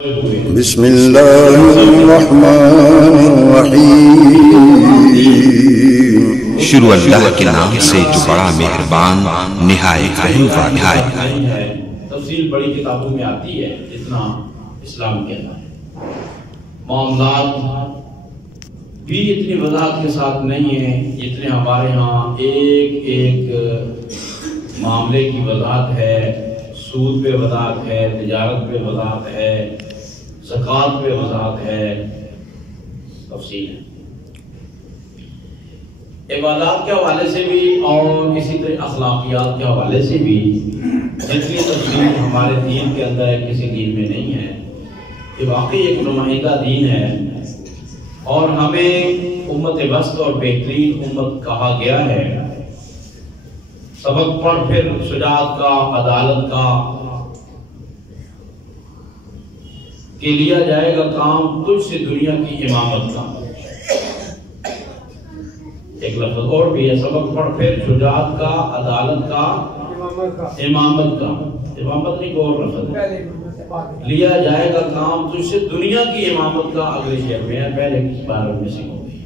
بسم اللہ الرحمن الرحیم۔ شروع اللہ کے نام سے جو بڑا مہربان نہایت رحم والا ہے۔ تفصیل بڑی کتابوں میں آتی ہے جتنا اسلام کہتا ہے، معاملات بھی اتنی وضاحت کے ساتھ نہیں ہیں جتنے ہمارے ہاں ایک ایک معاملے کی وضاحت ہے، سود پہ وضاحت ہے، تجارت پہ وضاحت ہے، زکوٰۃ پہ وضاحت ہے، تفصیل ہے۔ عبادات کے حوالے سے بھی اور اسی طرح اخلاقیات کے حوالے سے بھی جتنی تفصیل ہمارے دین کے اندر ہے کسی دین میں نہیں ہے۔ یہ واقعی ایک نمائندہ دین ہے اور ہمیں امت وسط اور بہترین امت کہا گیا ہے۔ سبق پڑھ پھر شجاعت کا، عدالت کا کہ لیا جائے گا کام تجھ سے دنیا کی امامت کا۔ ایک لفظ اور بھی ہے، سبق پڑھ پھر شجاعت کا، عدالت کا، امامت کا۔ امامت نہیں کو اور لفظ ہے، لیا جائے گا کام تجھ سے دنیا کی امامت کا۔ اگلے شعر میں ہے، پہلے کس بارے میں سے ہو گئی۔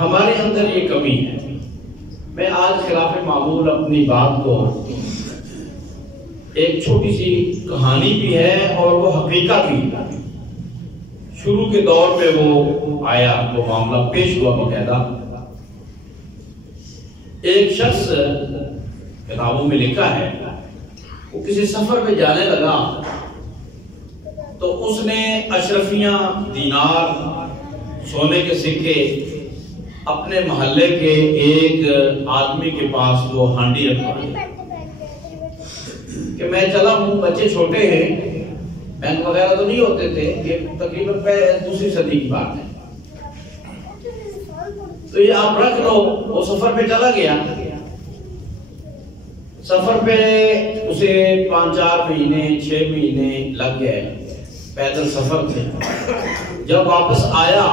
ہمارے اندر یہ کمی ہے۔ میں آج خلاف معمول اپنی بات کو ایک چھوٹی سی کہانی بھی ہے اور وہ حقیقت بھی ہے۔ شروع کے دور میں وہ آیا، وہ معاملہ پیش ہوا باقاعدہ۔ ایک شخص کتابوں میں لکھا ہے، وہ کسی سفر پہ جانے لگا تو اس نے اشرفیاں، دینار، سونے کے سکے اپنے محلے کے ایک آدمی کے پاس وہ ہانڈی رکھوائی کہ میں چلا ہوں، بچے چھوٹے ہیں، بینک وغیرہ تو نہیں ہوتے تھے، یہ تقریباً دوسری صدی کی بات ہے، تو یہ آپ رکھ لو۔ وہ سفر پہ چلا گیا۔ سفر پہ اسے 5-4 مہینے 6 مہینے لگ گئے، پیدل سفر تھے۔ جب واپس آیا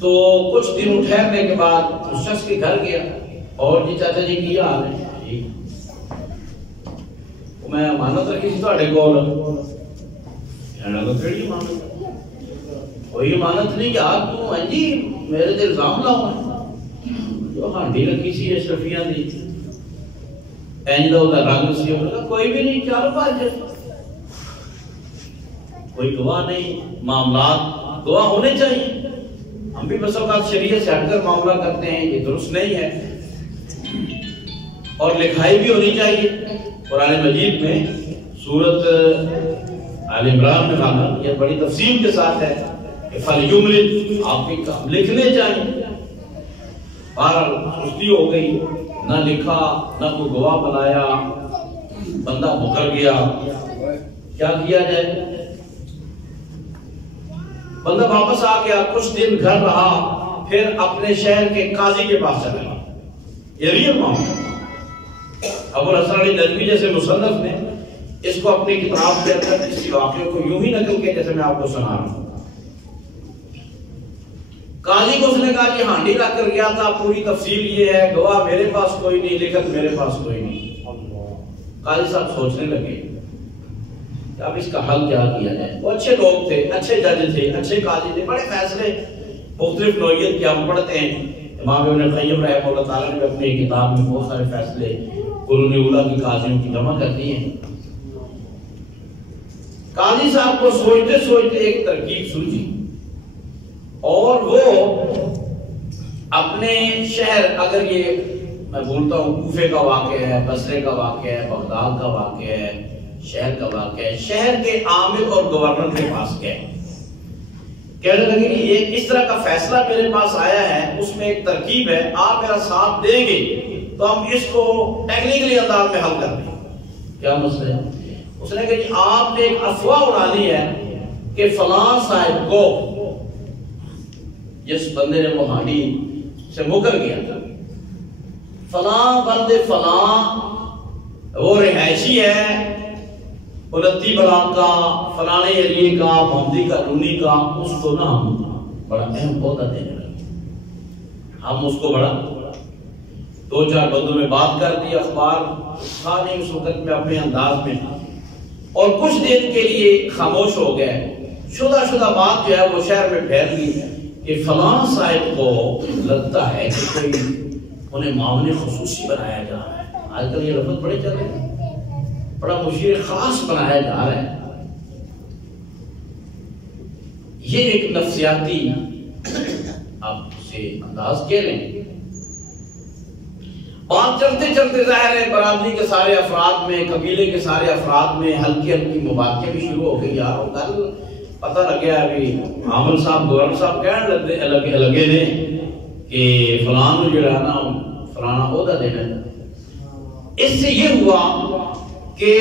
تو کچھ دن ٹھہرنے کے بعد اس شخص کے گھر گیا، اور جی چاچا جی کی حال ہے؟ میں امانت رکھی سی تھوڑے کول، کوئی امانت نہیں یار، تو جی میرے تے الزام لاؤ، جو ہانڈی رکھی سی اشرفیاں دی، اینج دا رنگ سی، کوئی بھی نہیں، چلو بھاج، کوئی گواہ نہیں۔ معاملات گواہ ہونے چاہیے۔ ہم بھی بس اوقات شریعت سے ہٹ کر معاملہ کرتے ہیں، یہ درست نہیں ہے، اور لکھائی بھی ہونی چاہیے۔ قرآن مجید میں سورت آل عمران میں مانا یہ بڑی تفصیل کے ساتھ ہے کہ فَلْيُمْلِلْ، آپ کے کام لکھنے چاہیے۔ بہرحال سستی ہو گئی، نہ لکھا، نہ کوئی گواہ بنایا، بندہ مکر گیا۔ کیا کیا جائے؟ بندہ واپس آ گیا، کچھ دن گھر رہا، پھر اپنے شہر کے قاضی کے پاس چلا گیا۔ یہ ریئل معاملہ۔ ابوالحسن علی ندوی جیسے مصنف نے اس کو اپنی کتاب کے اندر اس واقعے کو یوں ہی نقل کیا جیسے میں آپ کو سنا رہا ہوں۔ قاضی کو اس نے کہا کہ ہانڈی رکھ کر گیا تھا، پوری تفصیل یہ ہے، گواہ میرے پاس کوئی نہیں، لکھت میرے پاس کوئی نہیں۔ قاضی صاحب سوچنے لگے کہ اب اس کا حل کیا کیا جائے۔ وہ اچھے لوگ تھے، اچھے جج تھے، اچھے قاضی تھے، بڑے فیصلے مختلف نوعیت کے ہم پڑھتے ہیں۔ امام ابن قیم رحمہ اللہ تعالیٰ نے اپنی کتاب میں بہت سارے فیصلے قرون اولیٰ کی قاضیوں کی جمع کر دی ہیں۔ قاضی صاحب کو سوچتے سوچتے ایک ترکیب سوچی، اور وہ اپنے شہر، اگر یہ میں بولتا ہوں کوفے کا واقعہ ہے، بصرے کا واقعہ ہے، بغداد کا واقعہ ہے، شہر کا واقعہ ہے، شہر کے عامل اور گورنر کے پاس گئے، کہنے لگے کہ ایک اس طرح کا فیصلہ میرے پاس آیا ہے، اس میں ایک ترکیب ہے، آپ میرا ساتھ دیں گے تو ہم اس کو ٹیکنیکلی انداز میں حل کر دیں۔ کیا مسئلہ ہے؟ اس نے کہا کہ آپ نے ایک افواہ اڑانی ہے کہ فلاں صاحب کو، جس بندے نے وہ ہانڈی سے مکر گیا تھا، فلاں بندے فلاں وہ رہائشی ہے 29 بلاک کا، فلانے ایریے کا، محمدی کا، رونی کا، اس کو نا ہم بڑا اہم عہدہ دینے لگے۔ ہم اس کو بڑا 2-4 بندوں میں بات کر دی، اخبار تھا نہیں اس وقت میں، اپنے انداز میں تھا، اور کچھ دن کے لیے خاموش ہو گئے. شدہ بات جو ہے وہ شہر میں پھیل گئی کہ فلاں صاحب کو لگتا ہے کہ کوئی انہیں معاون خصوصی بنایا جا رہا ہے. آج کل یہ لفظ بڑے چل رہے ہیں، بڑا مشیر خاص بنایا جا رہا ہے. یہ ایک نفسیاتی آپ سے انداز کہہ رہے ہیں. بات چلتے چلتے ظاہر ہے برادری کے سارے افراد میں، قبیلے کے سارے افراد میں ہلکی مباحثیں بھی شروع ہو گئی. یار وہ کل پتہ لگ گیا ابھی عامل صاحب گورنر صاحب کہنے لگے نے کہ فلان جو ہے نا فلانا عہدہ دینا. اس سے یہ ہوا کہ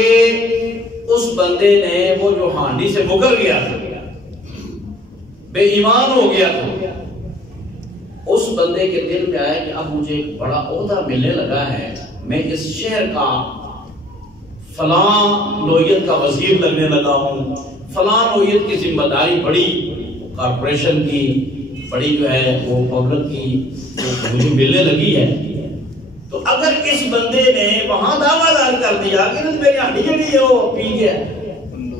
اس بندے نے وہ جو ہانڈی سے مکر گیا تھا، بے ایمان ہو گیا تھا، اس بندے کے دل میں آیا کہ اب مجھے ایک بڑا عہدہ ملنے لگا ہے، میں اس شہر کا فلاں نوعیت کا وزیر لگنے لگا ہوں، فلاں نوعیت کی ذمہ داری بڑی کارپوریشن کی، بڑی جو ہے وہ پبلک کی مجھے ملنے لگی ہے. تو اگر اس بندے نے وہاں دعویٰ دار کر دیا کہ میری ہڈی جڑی ہے وہ پی گیا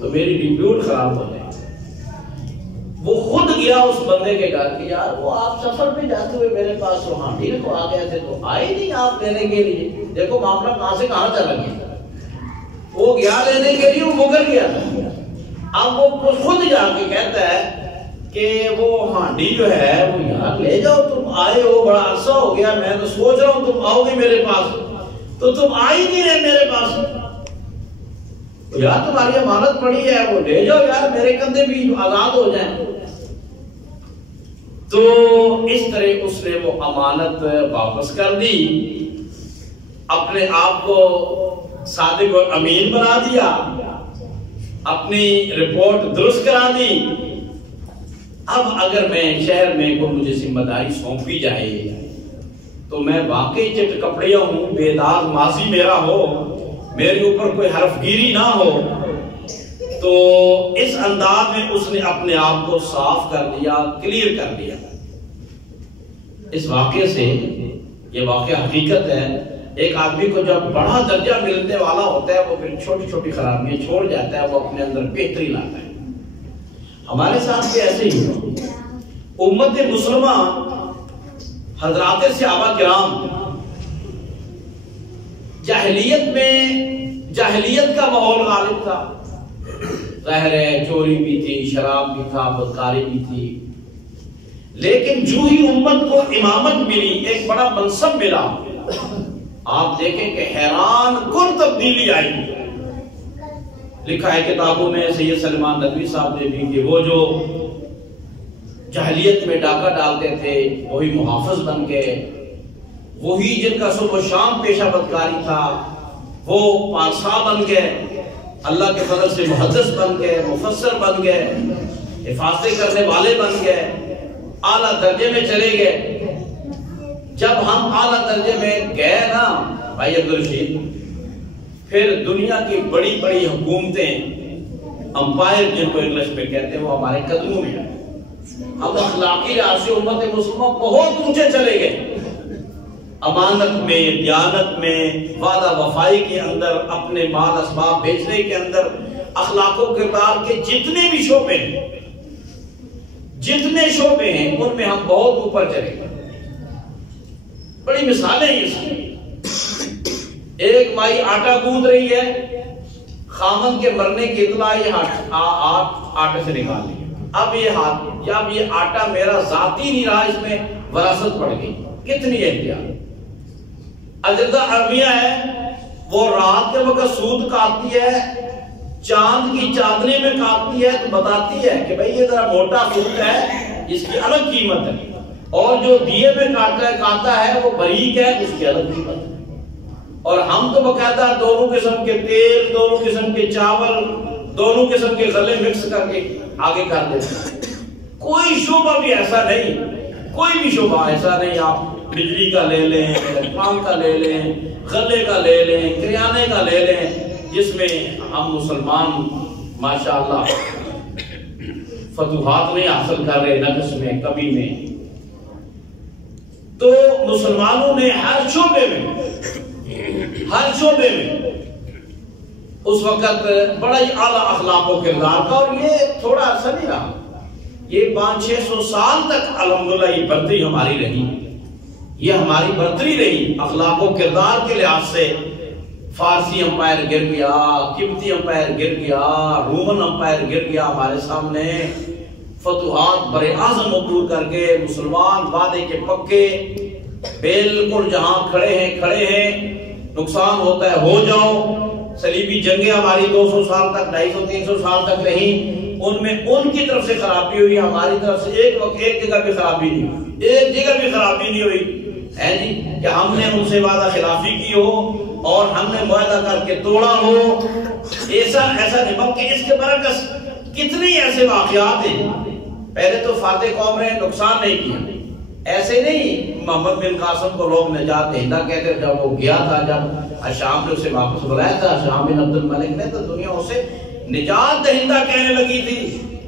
تو میری ڈیپیوٹ خراب ہو جائے. وہ خود گیا اس بندے کے گھر کہ یار وہ آپ سفر پہ جاتے ہوئے میرے پاس وہ ہانڈی کو آ گئے تھے تو آئے نہیں آپ لینے کے لیے، دیکھو معاملہ کہاں سے کہاں چلا گیا. وہ گیا لینے کے لیے، وہ مگر گیا تھا. اب وہ خود جا کے کہتا ہے کہ وہ ہانڈی جو ہے وہ یار لے جاؤ، تم آئے ہو بڑا عرصہ ہو گیا، میں تو سوچ رہا ہوں تم آؤ گے میرے پاس، تو تم آئی نہیں رہے میرے پاس. یار تمہاری امانت پڑی ہے، وہ لے جاؤ یار، میرے کندھے بھی آزاد ہو جائیں. تو اس طرح اس نے وہ امانت واپس کر دی، اپنے آپ کو صادق اور امین بنا دیا، اپنی رپورٹ درست کرا دی. اب اگر میں شہر میں کوئی مجھے ذمہ داری سونپی جائے تو میں واقعی چٹ کپڑیاں ہوں، بے داغ ماضی میرا ہو، میرے اوپر کوئی حرف گیری نہ ہو. تو اس انداز میں اس نے اپنے آپ کو صاف کر دیا، کلیئر کر دیا. اس واقعے سے یہ واقعہ حقیقت ہے، ایک آدمی کو جب بڑا درجہ ملنے والا ہوتا ہے وہ پھر چھوٹی چھوٹی خرابیاں چھوڑ جاتا ہے، وہ اپنے اندر بہتری لاتا ہے. ہمارے ساتھ بھی ایسے ہی ہوا. امت مسلمہ حضرات صحابہ کرام جاہلیت کا ماحول غالب تھا. ظاہر ہے چوری بھی تھی، شراب بھی تھا، بدکاری بھی تھی. لیکن جو ہی امت کو امامت ملی، ایک بڑا منصب ملا، آپ دیکھیں کہ حیران کن تبدیلی آئی. لکھا ہے کتابوں میں سید سلمان ندوی صاحب نے بھی کہ وہ جو جاہلیت میں ڈاکہ ڈالتے تھے وہی محافظ بن گئے، وہی جن کا صبح و شام پیشہ بدکاری تھا وہ پادشاہ بن گئے، اللہ کے فضل سے محدث بن گئے، مفسر بن گئے، حفاظتیں کرنے والے بن گئے، اعلیٰ درجے میں چلے گئے. جب ہم اعلیٰ درجے میں گئے نا بھائی عبدالرشید، پھر دنیا کی بڑی بڑی حکومتیں، امپائر جن کو انگلش میں کہتے ہیں، وہ ہمارے قدموں میں آئے. ہم اخلاقی لحاظ سے امت مسلمہ بہت اونچے چلے گئے، امانت میں، دیانت میں، وعدہ وفائی کے اندر، اپنے مال اسباب بیچنے کے اندر، اخلاق و کردار کے جتنے بھی شعبے ہیں ان میں ہم بہت اوپر چلے گئے. بڑی مثالیں ہیں اس کی. ایک مائی آٹا گوندھ رہی ہے، خامن کے مرنے کی اطلاع یہ آٹے سے نکال لی. اب یہ آٹا میرا ذاتی نہیں رہا، اس میں وراثت پڑ گئی. کتنی احتیاط. اجدہ عربیہ ہے، وہ رات کے وقت سود کاٹتی ہے، چاند کی چاندنی میں کاٹتی ہے تو بتاتی ہے کہ بھئی یہ ذرا موٹا سود ہے، اس کی الگ قیمت ہے، اور جو دیے میں کاٹتا ہے وہ باریک ہے، اس کی الگ قیمت ہے. اور ہم تو باقاعدہ دونوں قسم کے تیل، دونوں قسم کے چاول، دونوں قسم کے غلے مکس کر کے آگے کر دیتے ہیں. کوئی شعبہ بھی ایسا نہیں، کوئی بھی شعبہ ایسا نہیں. آپ بجلی کا لے لیں، الیکٹران کا لے لیں، غلے کا لے لیں، کریانے کا لے لیں، جس میں ہم مسلمان ماشاءاللہ فتوحات نہیں حاصل کر رہے، نقص میں، کمی میں. تو مسلمانوں نے ہر شعبے میں ہر شعبے میں اس وقت بڑا ہی اعلیٰ اخلاق و کردار کا، اور یہ تھوڑا عرصہ نہیں رہا، یہ 500-600 سال تک الحمدللہ یہ برتری ہماری رہی، یہ ہماری برتری رہی اخلاق و کردار کے لحاظ سے۔ فارسی امپائر گر گیا، قبطی امپائر گر گیا، رومن امپائر گر گیا ہمارے سامنے، فتوحات بر اعظم عبور کر کے مسلمان وعدے کے پکے بالکل جہاں کھڑے ہیں، نقصان ہوتا ہے ہو جاؤ۔ صلیبی جنگیں ہماری 200 سال تک، 250-300 سال تک رہی، ان میں ان کی طرف سے خرابی ہوئی، ہماری طرف سے ایک جگہ بھی خرابی نہیں ہوئی، ایک جگہ بھی خرابی نہیں ہوئی ہے جی، کہ ہم نے ان سے وعدہ خلافی کی ہو اور ہم نے معاہدہ کر کے توڑا ہو، ایسا نہیں، بلکہ اس کے برعکس کتنی ایسے واقعات ہیں۔ پہلے تو فاتح قوم نے نقصان نہیں کیا، ایسے نہیں محمد بن قاسم کو لوگ نجات دہندہ کہتے، جب وہ گیا تھا، جب شام نے اسے واپس بلایا تھا شام بن عبد الملک نے، تو دنیا اسے نجات دہندہ کہنے لگی تھی،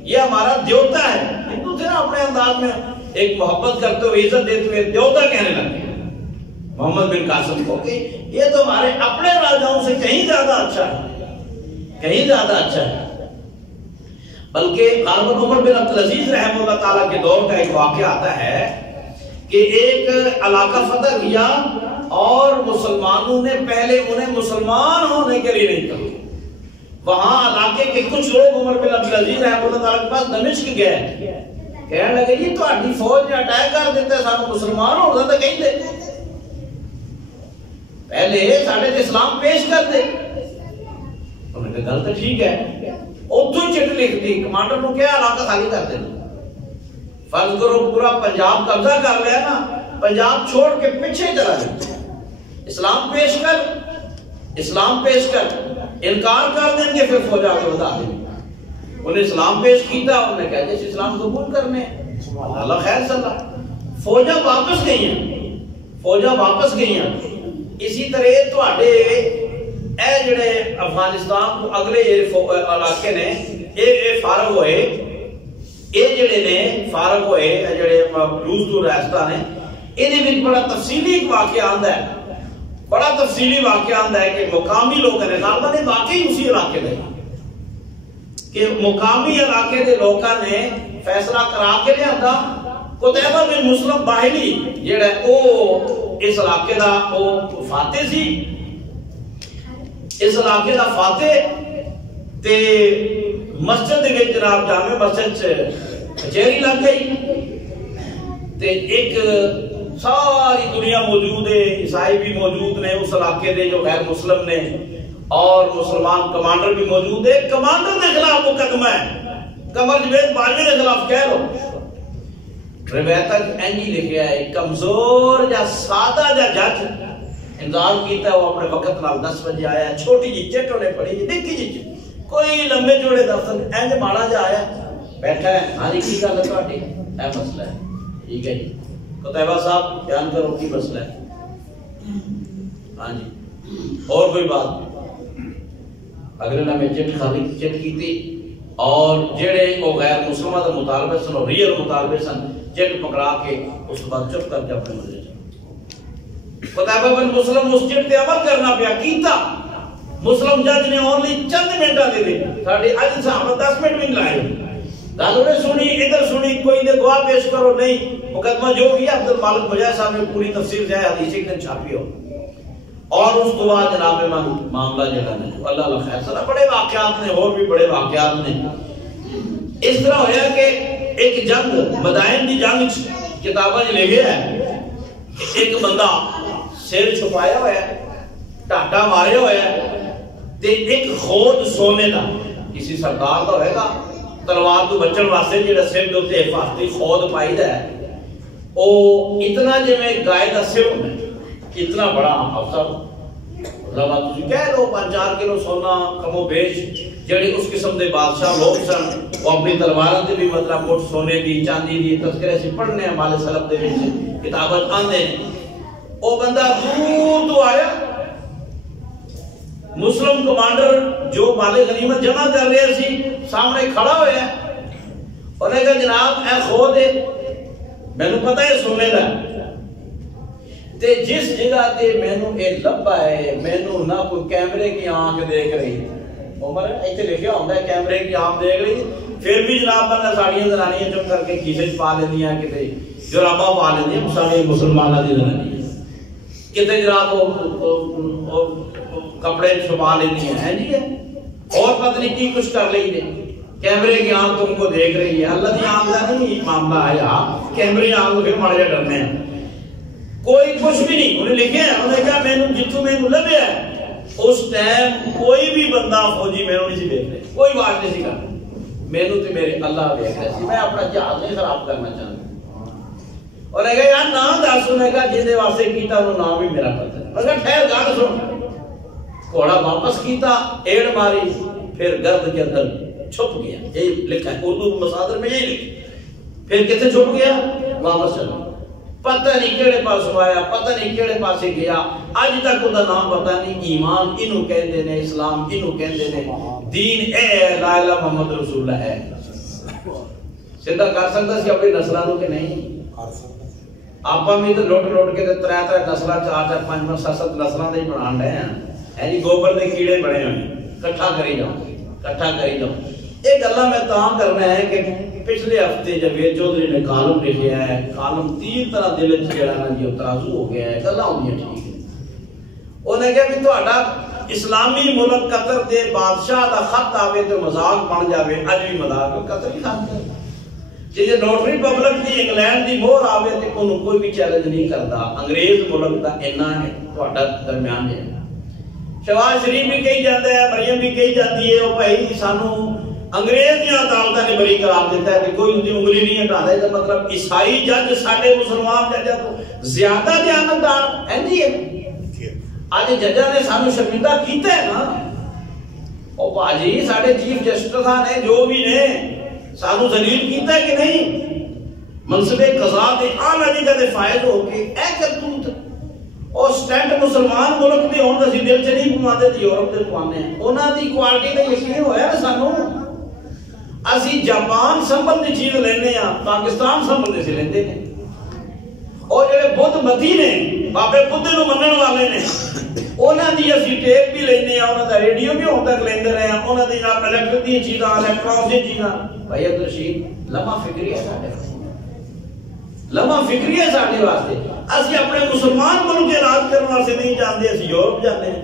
یہ ہمارا دیوتا ہے، ہندو تھے نا اپنے انداز میں ایک محبت کرتے ہوئے عزت دیتے ہوئے دیوتا کہنے لگے محمد بن قاسم کو، کہ یہ تو ہمارے اپنے راجاؤں سے کہیں زیادہ اچھا ہے، کہیں زیادہ اچھا ہے۔ بلکہ غالباً عمر بن عبدالعزیز رحمہ اللہ تعالیٰ کے دور کا ایک واقعہ آتا ہے کہ ایک علاقہ فتح کیا اور مسلمانوں نے پہلے انہیں مسلمان ہونے کے لیے نہیں کہا، وہاں علاقے کے کچھ لوگ عمر بن عبدالعزیز رحمہ اللہ تعالیٰ کے پاس دمشق گئے، کہنے لگے جی تو اڈی فوج نے اٹیک کر دیتے ہیں، سانو مسلمان ہو جاتا کہیں دے، پہلے ساڑھے اسلام پیش کر دے۔ انہوں نے کہا گل تو ٹھیک ہے، اتوں ہی چٹ لکھ دی، کمانڈر کو کیا علاقہ خالی کر دینا، فرض کرو پورا پنجاب قبضہ کر لیا نا، پنجاب چھوڑ کے پیچھے چلا جائے، اسلام پیش کر، انکار کر دیں گے پھر فوج آگے بتا دیں گے۔ انہیں اسلام پیش کیتا، انہوں نے کہا جیسے اسلام قبول کرنے، اللہ خیر صلی اللہ، فوجاں واپس گئیاں۔ اسی طرح تواڈے اے جڑے افغانستان کو اگلے علاقے نے اے فارغ ہوئے، اے جڑے نے فارغ ہوئے جڑے روس تو راستان نے، انہیں بھی بڑا تفصیلی ایک واقعہ آندا ہے، بڑا تفصیلی واقعہ آندا ہے کہ مقامی لوگوں نے غالباً واقعی اسی علاقے میں کہ مقامی علاقے دے لوگوں نے فیصلہ کرا کے لے آندا، قتیبہ بن مسلم باہلی جڑا او اس علاقے دا او فاتح سی، اس علاقے دا فاتح تے مسجد دے وچ جناب جامع مسجد کچہری لگ گئی تے ایک ساری دنیا موجود ہے، عیسائی بھی موجود نے اس علاقے دے جو غیر مسلم نے، اور مسلمان کمانڈر بھی موجود ہے، کمانڈر دے خلاف مقدمہ ہے، قمر جوید باجوی دے خلاف کہہ لو، روایت تک اینجی لکھیا ہے، کمزور یا سادہ جا جج انتظار کیتا ہے، وہ اپنے وقت نال 10 بجے آیا ہے، چھوٹی جی چٹ انہیں پڑھی جی، نکی جی چٹ، کوئی لمبے چوڑے دفتر اینج ماڑا جا آیا بیٹھا ہے، ہاں جی کی گل ہے تہاڈی، اے مسئلہ ہے، ٹھیک ہے جی قتیبہ صاحب بیان کرو کی مسئلہ ہے، ہاں جی اور کوئی بات، اگلے نے میں چٹ خالی چٹ کی تھی، اور جڑے وہ غیر مسلمہ دا مطالبے سن اور ریئل مطالبے سن چٹ پکڑا کے اس بعد چپ کر کے اپنے مزے چاہ قتیبہ بن مسلم اس چٹ تے عمل کرنا پیا کیتا، مسلم جج نے اونلی چند منٹا دے دے، ساڑھے علی صاحب 10 منٹ بھی نہیں لائے، دادوں نے سنی ادھر سنی، کوئی نے گواہ پیش کرو نہیں، مقدمہ جو بھی عبد المالک مجاہد صاحب نے پوری تفسیر جائے حدیث ایک دن چھاپی ہو، اور اس کے بعد جناب معاملہ جگہ نے اللہ اللہ خیر صلاح، بڑے واقعات نے اور بھی بڑے واقعات نے، اس طرح ہویا کہ ایک جنگ مدائن دی جنگ کتابہ لے گیا ہے، ایک بندہ سیر چھپایا ہوا ہے، ٹاٹا مارے ہوئے ہے، تے ایک خود سونے دا کسی سردار دا ہوئے گا، تلوار تو بچن واسطے جڑا سر دے اوتے حفاظتی خود پائی دا ہے، او اتنا جو میں گائے دا سر میں اتنا بڑا افسر مطلب تسی کہہ لو 5-4 کلو سونا کم و بیش، جڑے اس قسم دے بادشاہ لوگ سن، وہ اپنی تلواراں تے بھی مطلب مٹ سونے دی چاندی دی تذکرے سے پڑھنے ہیں مال سلف دے وچ کتابت آندے ہیں، او بندہ دور تو آیا، مسلم کمانڈر جو مال غنیمت جمع کر رہے سی سامنے کھڑا ہویا ہے، انہوں نے کہا جناب اے خود ہے، میں نے پتہ ہے سونے دا، تے جس جگہ تے مینوں اے لبا ہے مینوں نہ کوئی کیمرے کی آنکھ دیکھ رہی عمر ایتھے لکھیا ہوندا ہے کیمرے کی آنکھ دیکھ رہی پھر بھی جناب بندہ ساڑیاں زنانیاں چپ کر کے کیسے پا لیندیاں کتے جراباں پا لیندیاں ساڑی مسلماناں دی زنانیاں کتے جناب کپڑے چھپا لیندیاں ہیں جی اور پتہ نہیں کی کچھ کر رہی ہے کیمرے کی آنکھ تم کو دیکھ رہی ہے اللہ کی آنکھ کا نہیں معاملہ ہے یہاں کیمرے کی آنکھ پھر مارے ڈرنے ہیں کوئی کچھ بھی نہیں انہیں لکھے ہیں انہوں نے کہا میں جتوں میں لبیا ہے اس ٹائم کوئی بھی بندہ فوجی میں نہیں سی دیکھ رہے کوئی بات نہیں سی کرنا میں تے میرے اللہ دیکھ رہے سی میں اپنا جہاز نہیں خراب کرنا چاہتا اور نے کہا یار نام دس انہیں کہا جس واسطے کیتا انہوں نام بھی میرا پتہ ہے میں کہا ٹھہر گل سن گھوڑا واپس کیتا ایڑ ماری پھر گرد کے اندر چھپ گیا یہ لکھا ہے اردو مصادر میں یہی لکھا پھر کتنے چھپ گیا واپس چلا پتہ نہیں کیڑے پاس آیا پتہ نہیں کیڑے پاسے گیا اج تک دا نام پتہ نہیں ایمان انہوں کہندے نے اسلام انہوں کہندے نے دین اے لا الہ محمد رسول اللہ ہے سیدھا کر سکتا سی اپنی نسلاں نوں کہ نہیں آپا بھی تو لٹ کے تر نسلاں 4 5 7 نسلاں دے بنا رہے ہیں جی گوبر دے کیڑے بنے ہوئے کٹھا کری جاؤ ایک گلا میں تاں کرنا ہے کہ پچھلے ہفتے جاوید چودھری نے کالم لکھیا ہے کالم 3 طرح دل وچ جڑا نا جی ترازو ہو گیا ہے گلاں ہوندیاں ٹھیک ہے انہیں کہا بھی تہاڈا اسلامی ملک قطر دے بادشاہ دا خط آوے تے مذاق بن جاوے اج بھی مذاق قطر ہی خط ہے جے نوٹری پبلک دی انگلینڈ دی مہر آوے تے انہوں کوئی بھی چیلنج نہیں کردا انگریز ملک دا اینا ہے تہاڈا درمیان ہے شہباز شریف بھی کہی جاتا ہے مریم بھی کہی جاتی ہے وہ بھائی سانو انگریز کی عدالتوں نے بری قرار دیتا ہے کہ کوئی ان کی انگلی نہیں ہٹا دے مطلب عیسائی جج ساڈے مسلمان ججاں تو زیادہ دیانتدار ہیں جی اج ججاں نے سانو شرمندہ کیتا ہے نا او باجی ساڈے چیف جسٹس نے جو بھی نے سانو ذلیل کیتا ہے کہ نہیں منصب قضا دے اعلی جگہ دے فائز ہو کے اے کرتوت اور سٹینڈ مسلمان ملک دے ہون اسی دل چ نہیں پواندے تے یورپ دے پوانے ہیں انہاں دی کوالٹی تے یقین ہویا نا سانو اسی جاپان سنبھل دی چیز لینے ہیں پاکستان سنبھل دے سے لیندے ہیں اور جڑے بدھ متی نے بابے بدھ نو منن والے نے انہاں دی اسی ٹیپ بھی لینے ہیں انہاں دا ریڈیو بھی ہون تک لیندے رہے ہیں انہاں دی الیکٹرک دی چیزاں الیکٹرانکس دی چیزاں بھائی عبدالرشید لمحہ فکری ہے ساڈے لمحہ فکری ہے ساڈے واسطے اسی اپنے مسلمان ملک کے علاج کرنے واسطے نہیں جاندے اسی یورپ جاندے ہیں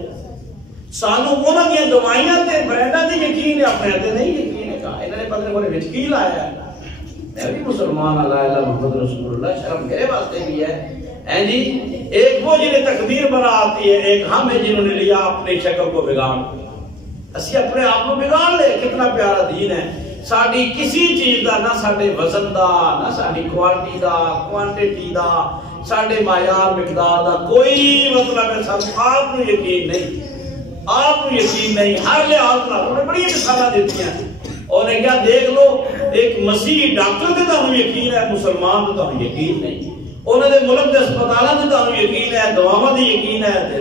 سانو انہاں دی دوائیاں تے برانڈاں تے یقین ہے اپنے تے نہیں یقین ہے کہا انہاں نے پتہ کونے وچ کی لایا ہے میں بھی مسلمان لا الہ محمد رسول اللہ شرم میرے واسطے بھی ہے جی ایک وہ جنہیں تقدیر بنا آتی ہے ایک ہم ہیں جنہوں نے لیا اپنی شکل کو بگاڑ اسی اپنے آپ کو بگاڑ لے کتنا پیارا دین ہے ساڈی کسی چیز دا نہ ساڈے وزن دا نہ ساڈی کوالٹی دا کوانٹیٹی دا ساڈے معیار مقدار دا کوئی مطلب ہے سب آپ کو یقین نہیں آپ کو یقین نہیں ہر لحاظ نہ انہوں نے بڑی مثالیں دیتی ہیں اور نے کیا دیکھ لو ایک مسیحی ڈاکٹر تے تانوں یقین ہے مسلمان تے تانوں یقین نہیں انہوں نے ملک دے ہسپتالاں تے تانوں یقین ہے دواواں تے یقین ہے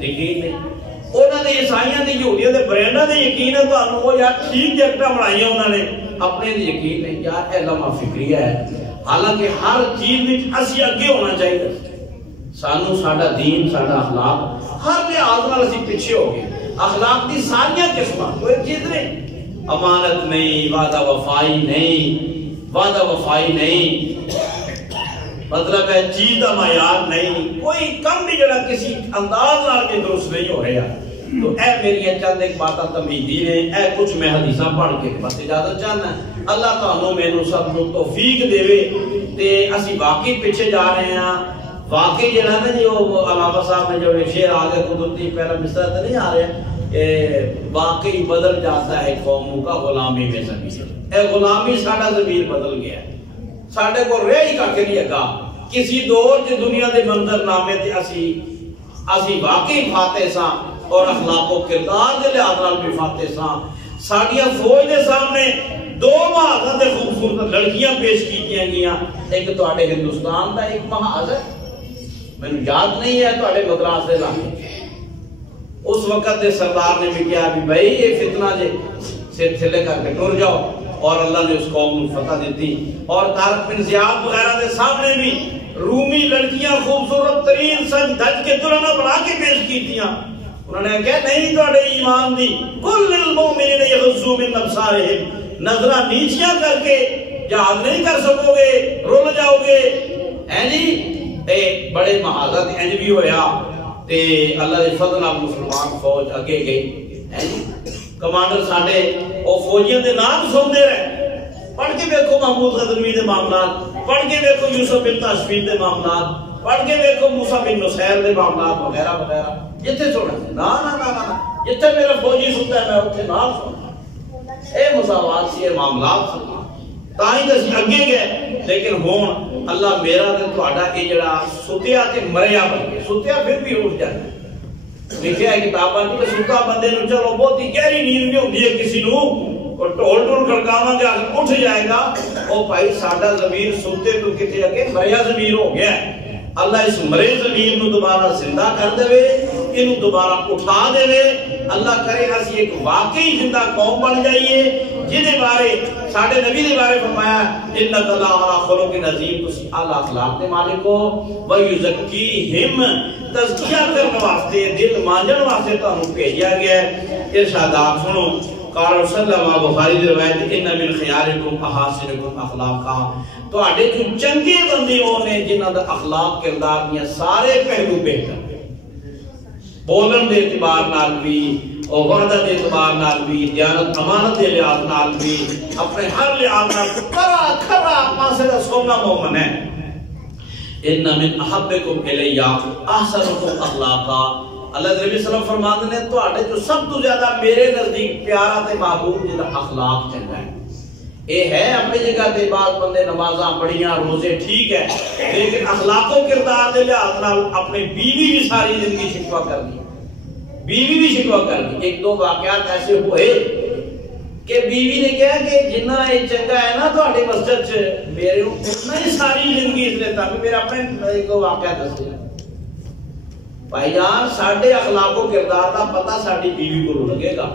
یقین نہیں انہوں نے عیسائیاں تے یہودیاں تے برانڈاں تے یقین ہے تانوں وہ یار ٹھیک جیکٹاں بنائیاں انہوں نے اپنے تے یقین نہیں یار اے لمحہ فکریہ ہے حالانکہ ہر چیز وچ اسی اگے ہونا چاہیے سانو ساڈا دین ساڈا اخلاق ہر لحاظ نال اسی پیچھے ہو گئے اخلاق دی ساریاں قسماں کوئی چیز نہیں امانت نہیں وعدہ وفائی نہیں مطلب ہے چیز کا معیار نہیں کوئی کم بھی جڑا کسی انداز نال کے درست نہیں ہو رہا تو اے میری چند ایک باتاں تمہیدی نے اے کچھ میں حدیثاں پڑھ کے بس اجازت چاہنا ہے اللہ تعالیٰ مینوں سب نوں توفیق دے تے اسی واقعی پیچھے جا رہے ہیں واقعی جڑا نا جی وہ علامہ صاحب نے جو شعر آگے قدرتی پہلا مصرع تو نہیں آ رہے واقعی بدل جاتا ہے قوموں کا غلامی میں ضمیر اے غلامی ساڈا ضمیر بدل گیا ہے ساڈے کو رہ ہی کھ نہیں ہے کسی دور چ دنیا دے منظر نامے تے اسی واقعی فاتح ساں اور اخلاق و کردار دے لحاظ نال بھی فاتح ساں ساڈیاں فوج دے سامنے 2 محاذ تے خوبصورت لڑکیاں پیش کیتیاں گیاں ایک تواڈے ہندوستان دا ایک محاذ ہے مینوں یاد نہیں ہے تواڈے مدراس دے علاقے اس وقت دے سردار نے بھی کیا بھی بھائی یہ فتنہ جے سے تھلے کر کے ٹر جاؤ اور اللہ نے اس قوم کو فتح دیتی اور طارق بن زیاد وغیرہ دے سامنے بھی رومی لڑکیاں خوبصورت ترین سج دھج کے دلہنا بنا کے پیش کی تھیاں، انہوں نے کہا نہیں توڑے ایمان دی کل للمومنین یغضوا من ابصارہم، نظرہ نیچیاں کر کے جہاد نہیں کر سکو گے، رول جاؤ گے۔ جی بڑے محاذت انج بھی ہویا تے اللہ دے فضل نال مسلمان فوج اگے گئی، کمانڈر ساڈے او فوجیاں دے نام سنتے رہے، پڑھ کے دیکھو محمود غزنوی دے معاملات، پڑھ کے دیکھو یوسف بن تاشفین دے معاملات، پڑھ کے دیکھو موسیٰ بن نصیر دے معاملات وغیرہ وغیرہ، جتنے سوڑا نا نا نا نا جتنے میرا فوجی سنتا ہے میں اتنے نام سنتا، اے مساوات سی، اے معاملات سی، تاہی دسی اگے گئے۔ لیکن ہون اللہ میرا تے تہاڈا اے جڑا ستیا تے مریا بن کے، ستیا پھر بھی اٹھ جاتا ہے، لکھیا ہے کتاباں کہ ستا بندے نو چلو بہت ہی گہری نیند بھی ہوندی ہے کسی نو، اور ٹول ٹول کھڑکاواں گے آخر اٹھ جائے گا، او بھائی ساڈا ضمیر ستے تو کتے اگے مریا ضمیر ہو گیا ہے۔ اللہ اس مرے ضمیر نو دوبارہ زندہ کر دے، انہوں دوبارہ اٹھا دے، اللہ کرے اسی ایک واقعی زندہ قوم بن جائیے، جنہیں بارے ساڑھے نبی نے بارے فرمایا انَّكَ لَعَلَىٰ خُلُقٍ عَظِيمٍ، تسی اعلیٰ اخلاق دے مالک ہو، وَيُزَكِّيهِمْ، تزکیہ کرنے واسطے دل مانجن واسطے تو ہم بھیجا گیا ہے۔ ارشادات سنو، قال صلی اللہ بخاری دی روایت ان من خیارکم احاسنکم اخلاقا، تو آڑے جو چنگے بندے ہونے جنہاں دا اخلاق کردار دیا سارے پہلو بہتر، بولن دے اعتبار نال بھی، اور وحدت دے اعتبار نال بھی، دیانت امانت دے لحاظ نال بھی، اپنے ہر لحاظ نال کرا کھرا پاسے دا سونا مومن ہے۔ ان من احبکم الی احسنکم اخلاقا، اللہ نبی صلی اللہ علیہ وسلم فرماتے ہیں تو آڑے جو سب تو زیادہ میرے نزدیک پیارا تے محبوب جنہا اخلاق چنگا ہے۔ اے ہے اپنی جگہ تے بعض بندے نمازاں بڑیاں روزے ٹھیک ہے، لیکن اخلاق و کردار دے لحاظ نال اپنے بیوی بھی ساری زندگی شکوا کر دی، بیوی بھی شکوا کر دی۔ ایک دو واقعات ایسے ہوئے کہ بیوی نے کہا کہ جنہ یہ چنگا ہے نا تو آڑے مسجد سے میرے اتنا ہی ساری زندگی اس لیتا کہ میرا اپنے ایک دو واقعات دس دیا۔ بھائی جان ساڑھے اخلاق و کردار دا پتہ ساڑھی بیوی کو لگے گا،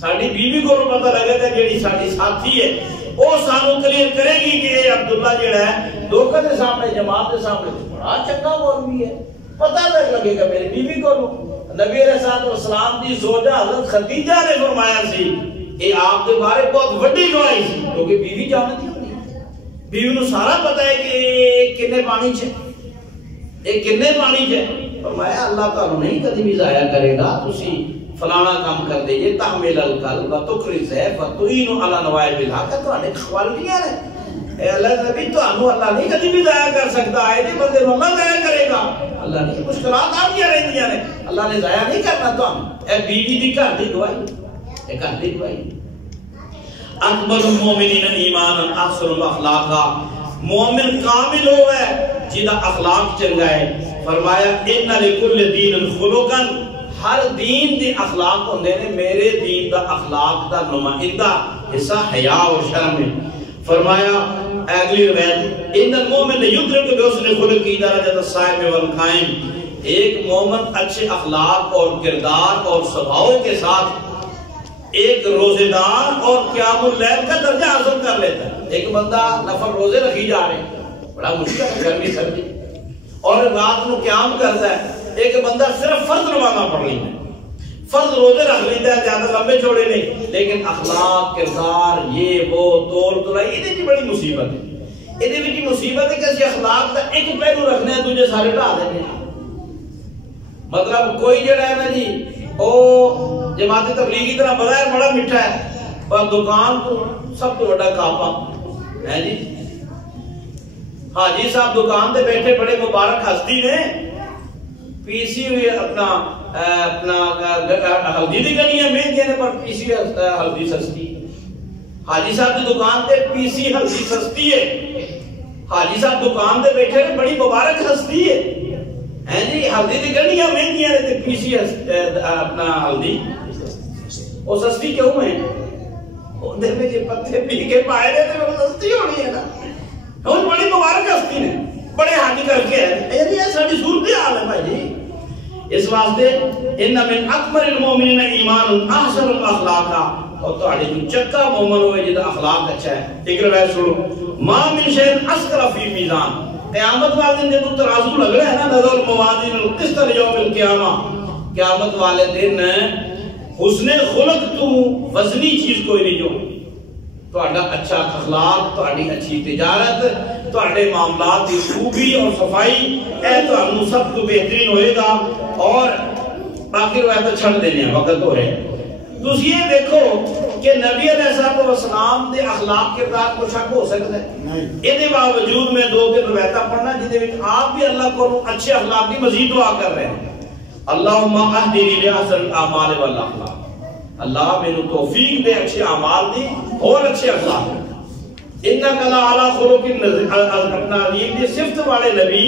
ساڑھی بیوی کو پتہ لگے گا جیڑی ساڑھی ساتھی ہے وہ سانو کلیر کرے گی کہ اے عبداللہ جیڑا ہے لوگوں کے سامنے جماعت کے سامنے بڑا چنگا مولوی ہے، پتہ لگے گا میری بیوی کو۔ نبی علیہ السلام دی زوجہ حضرت خدیجہ نے فرمایا سی اے آپ کے بارے بہت وڈی گواہی سی، کیونکہ بیوی جانتی ہوتی، بیوی نو سارا پتہ ہے کہ کنے پانی چھے، ایک کنے پانی چھے۔ فرمایا اللہ تعالیٰ نہیں کدی بھی ضائع کرے گا، تسی فلانا کام کر دیجئے، تحمل القلب تکری زیف تعین علی نوائب الحق، تو آنے کوالٹیاں نے، اے اللہ نبی تو انہوں اللہ نہیں کدی بھی ضائع کر سکتا، آئے نہیں بندے نو اللہ ضائع کرے گا، اللہ نہیں مشکلات آپ کیا رہی دیا نے، اللہ نے ضائع نہیں کرنا تو ہم، اے بیوی دی گھر دی گواہی، اے گھر دی گواہی۔ اکبر المومنین ایمانا احسن اخلاقا، مومن کامل ہوئے جیدہ اخلاق چنگا ہے۔ فرمایا ان لکل دین خلقا، ہر دین دی اخلاق ہوندے نے، میرے دین دا اخلاق دا نمائندہ حصہ حیاء و شرم ہے۔ فرمایا اگلی روایت ان المومن یدرک بحسن خلقی درجۃ الصائم والقائم، ایک مومن اچھے اخلاق اور کردار اور سبھاؤ کے ساتھ ایک روزے دار اور قیام اللیل کا درجہ حاصل کر لیتا ہے۔ ایک بندہ نفل روزے رکھی جا رہے ہیں، بڑا مشکل ہے گرمی سردی، اور رات کو قیام کرتا ہے، ایک بندہ صرف فرض نمازاں پڑھ لیتا ہے، فرض روزے رکھ لیتا ہے، زیادہ لمبے چھوڑے نہیں، لیکن اخلاق کردار یہ وہ تول تلائی یہ بھی بڑی مصیبت ہے۔ یہ بھی مصیبت ہے کہ اسی اخلاق کا ایک پہلو رکھنے ہیں تجھے سارے ڈھا دینے ہیں۔ مطلب کوئی جڑا ہے نا جی او جماعت تبلیغی طرح بظاہر بڑا میٹھا ہے پر دکان تو سب تو بڑا کاپا ہے جی، حاجی صاحب دکان دے بیٹھے بڑے مبارک ہستی نے، پیسی ہوئی اپنا ہلدی دی گنی ہے مہنگی نے پر پیسی ہلدی سستی، حاجی صاحب دی دکان تے پیسی ہلدی سستی ہے، حاجی صاحب دکان دے بیٹھے بڑی مبارک ہستی ہے جی، ہلدی دی گنیاں مہنگیاں نے تے پیسی اپنا ہلدی وہ سستی کیوں ہے؟ اندر میں جو پتے پی کے پائے رہے تھے وہ سستی ہونی ہے نا، وہ بڑی مبارک ہستی نے، بڑے حاجی کر کے ہے، یہ ساری صورت حال ہے بھائی جی۔ اس واسطے ان من اکبر المومنین ایمان احسن الاخلاقا، اور تو آڑے جو چکا مومن ہوئے جدا اخلاق اچھا ہے۔ ایک روایت سنو، ما من شیء اسکر فی میزان، قیامت والے دن جب ترازو لگ رہا ہے نا، نظر الموازین القسط لیوم القیامہ، قیامت والے دن حسن خلق تو وزنی چیز کوئی نہیں جو تہاڈا اچھا اخلاق، تہاڈی اچھی تجارت، تہاڈے معاملات کی خوبی اور صفائی، اے تہانوں سب تو بہترین ہوئے گا۔ اور باقی روایت چھڑ دینے ہیں، وقت ہو رہے ہیں۔ تو یہ دیکھو کہ نبی علیہ السلام دے اخلاق کردار کو شک ہو سکتا ہے؟ یہ باوجود میں 2-3 روایتاں پڑھنا جہدے وچ آپ بھی اللہ کو اچھے اخلاق کی مزید دعا کر رہے ہیں۔ اللہم اہدنی لأحسن الاعمال والاخلاق، اللہ مینوں توفیق دے اچھے اعمال دی اور اچھے اخلاق۔ انک لعلی خلق عظیم، یہ صفت والے نبی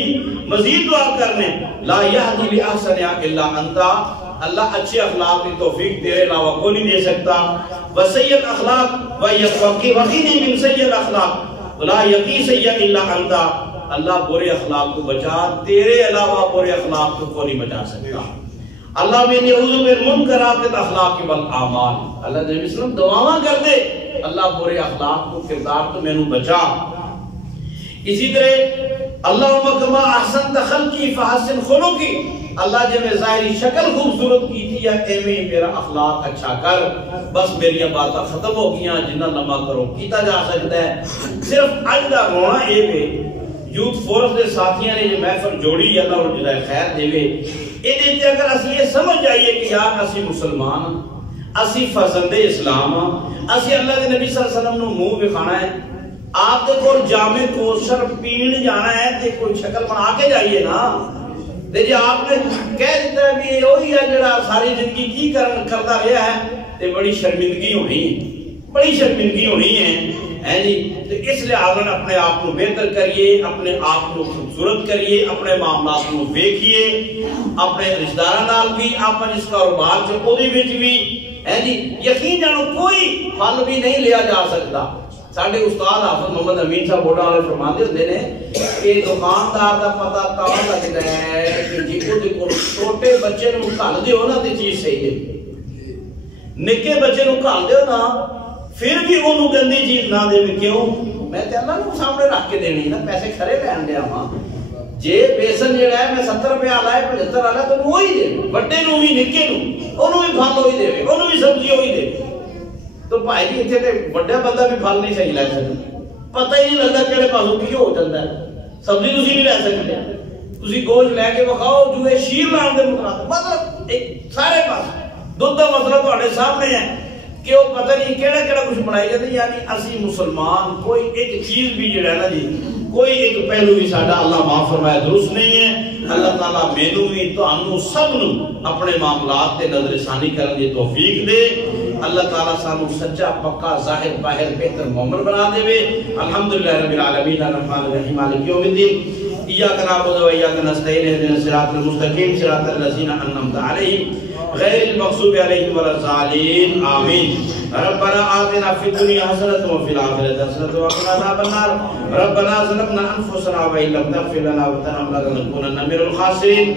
مزید دعا کرنے، لا یہدی لأحسن الا انت، اللہ اچھے اخلاق کی توفیق تیرے علاوہ کوئی نہیں دے سکتا۔ وسید اخلاق وقینی من سید اخلاق لا یقی سید الا انت، اللہ برے اخلاق کو بچا، تیرے علاوہ برے اخلاق کو کوئی نہیں بچا سکتا۔ اللہ میں نعوذ من منکرات الاخلاق والاعمال، اللہ نبی صلی اللہ علیہ وسلم دعاواں کر دے اللہ برے اخلاق کو کردار تو مینوں بچا۔ اسی طرح اللہم کما احسنت خلقی فحسن خلقی، اللہ جب میں ظاہری شکل خوبصورت کی تھی یا ایویں میرا اخلاق اچھا کر، بس میری باتاں ختم ہو گیا، جنہ لمحہ کرو کیتا جا سکتا ہے۔ صرف اج دا رونا اے وے یوتھ فورس دے ساتھیاں نے یہ محفل جوڑی، اللہ اور جزائے خیر دے وے، اے تے اگر اسی یہ سمجھ جائیے کہ یار اسی مسلمان، اسی فرزند اسلام، اسی اللہ دے نبی صلی اللہ علیہ وسلم نو منہ دکھانا ہے، آپ دے کول جامع کوثر پین جانا ہے تے کوئی شکل بنا کے جائیے نا۔ تے جی آپ نے کہہ دیتا ہے بھی وہی ہے جڑا ساری زندگی کی کرتا رہا ہے، تے بڑی شرمندگی ہونی ہے، بڑی شرمندگی ہونی ہے جی۔ تو اس لحاظ اپنے آپ کو بہتر کریے، اپنے آپ کو خوبصورت کریے، اپنے معاملات کو دیکھیے، اپنے رشتہ داراں نال بھی، آپ جس کاروبار سے اودے وچ بھی جی یقین جانو کوئی پھل بھی نہیں لیا جا سکتا۔ ساڈے استاد حافظ محمد امین صاحب بوڑا والے فرماتے ہوندے نے کہ دکاندار دا پتہ تاں لگدا ہے کہ جے کو چھوٹے بچے نوں گھل دیو نا تے چیز صحیح ہے، نکے بچے نوں گھل دیو نا پھر بھی انہوں گندی چیز نہ دے، کیوں؟ میں تے اللہ نوں سامنے رکھ کے دینی نا، پیسے کھرے لین دیا ہاں، جے بیسن جڑا ہے میں 70 روپے والا ہے 75 والا تو وہی دے، بڑے نوں بھی نکے نوں انہوں بھی پھل وہی دے، انہوں بھی سبزی وہی دے۔ تو بھائی جی اتنے تے بڑا بندہ بھی پھل نہیں صحیح لے سکتا، پتہ ہی نہیں لگتا کہڑے پاسوں کی ہو جاتا ہے۔ سبزی تسی نہیں لے سکتے، تسی گوشت لے کے بکھاؤ جو ہے شیر لان دے مطابق، مطلب ایک سارے پاس دودھ دا مسئلہ تہاڈے سامنے ہے کہ وہ پتہ نہیں کیڑا کیڑا کچھ بنائی جاتے۔ یعنی اسی مسلمان کوئی ایک چیز بھی جڑا ہے نا جی، کوئی ایک پہلو بھی ساڈا اللہ معاف فرمائے درست نہیں ہے۔ اللہ تعالیٰ مینوں بھی تہانوں سب نوں اپنے معاملات تے نظر ثانی کرن دی توفیق دے۔ اللہ تعالیٰ سانو سچا پکا ظاہر باہر بہتر مومن بنا دے وے۔ الحمدللہ رب العالمین الرحمن الرحیم مالک یوم الدین، ایاک نعبد و ایاک نستعین اهدنا الصراط المستقیم صراط الذین انعمت علیہم غیر المغضوب علیہم ولا الضالین آمین۔ ربنا آتنا فی الدنیا حسنۃ وفی الآخرۃ حسنۃ وقنا عذاب النار۔ ربنا ظلمنا انفسنا وان لم تغفر لنا وترحمنا لنكونن من الخاسرین۔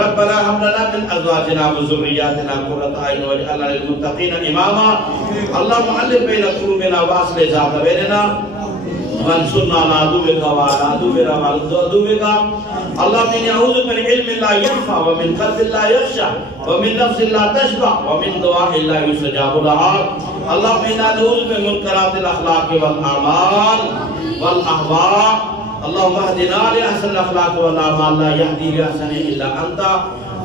ربنا هب لنا من ازواجنا وذرياتنا قرة اعین واجعلنا للمتقین اماما۔ اللهم الف بین قلوبنا واصلح ذات بیننا وانصرنا على عدوك وعلى عدونا وعلى عدوك۔ اللهم إني أعوذ من علم لا ينفع ومن قلب لا يخشع ومن نفس لا تشبع ومن دعاء لا يستجاب لها۔ اللهم إنا نعوذ من منكرات الأخلاق والأعمال والأهواء۔ اللهم اهدنا لأحسن الأخلاق والأعمال لا يهدي لأحسن إلا أنت،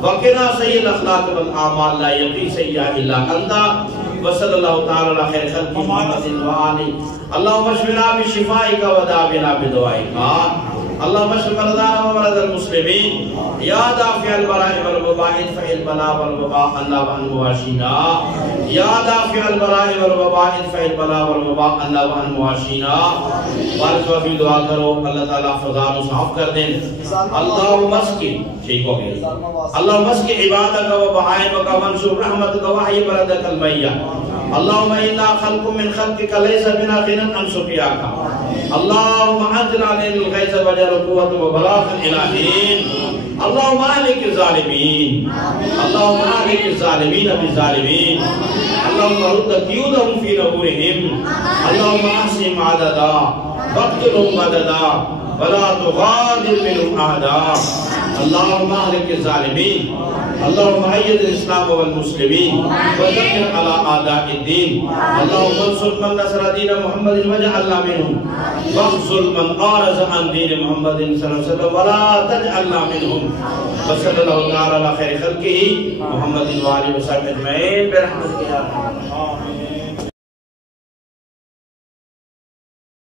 وقنا سيء الأخلاق والأعمال لا يقي سيئا إلا أنت۔ وصلی اللہ تعالی علی خیر خلق محمد وآلہ۔ اللهم اشفنا بشفائک وداونا بدوائک۔ اللهم اشف مرضانا ومرضى المسلمين يا دافع البلاء والوباء ادفع البلاء والوباء عنا وعن مواشينا۔ يا دافع البلاء والوباء ادفع البلاء والوباء عنا وعن مواشينا۔ بارش و بھی دعا کرو اللہ تعالیٰ فضا صاف کر دیں۔ اللهم اسقِ، ٹھیک ہو گیا، اللهم اسقِ عبادك وبهائمك وانشر رحمتك وحي بلدك الميت۔ اللهم انا خلق من خلقك ليس بنا غنى عن سقياك۔ اللهم انزل علينا الغيث واجعل قوة وبلاغا الى حين۔ اللهم اهلك الظالمين، اللهم اهلك الظالمين بالظالمين، اللهم رد كيدهم في نحورهم، اللهم احصهم عددا واقتلهم بددا ولا تغادر منهم أحدا اللهم اهلك الظالمين اللهم أيد الإسلام والمسلمين ودمر على أعداء الدين اللهم انصر من نصر دين محمد واجعلنا منهم واخذل من أعرض عن دين محمد صلى الله عليه وسلم ولا تجعلنا منهم وصلى الله تعالى على خير خلقه محمد وآله وصحبه أجمعين برحمتك يا أرحم الراحمين.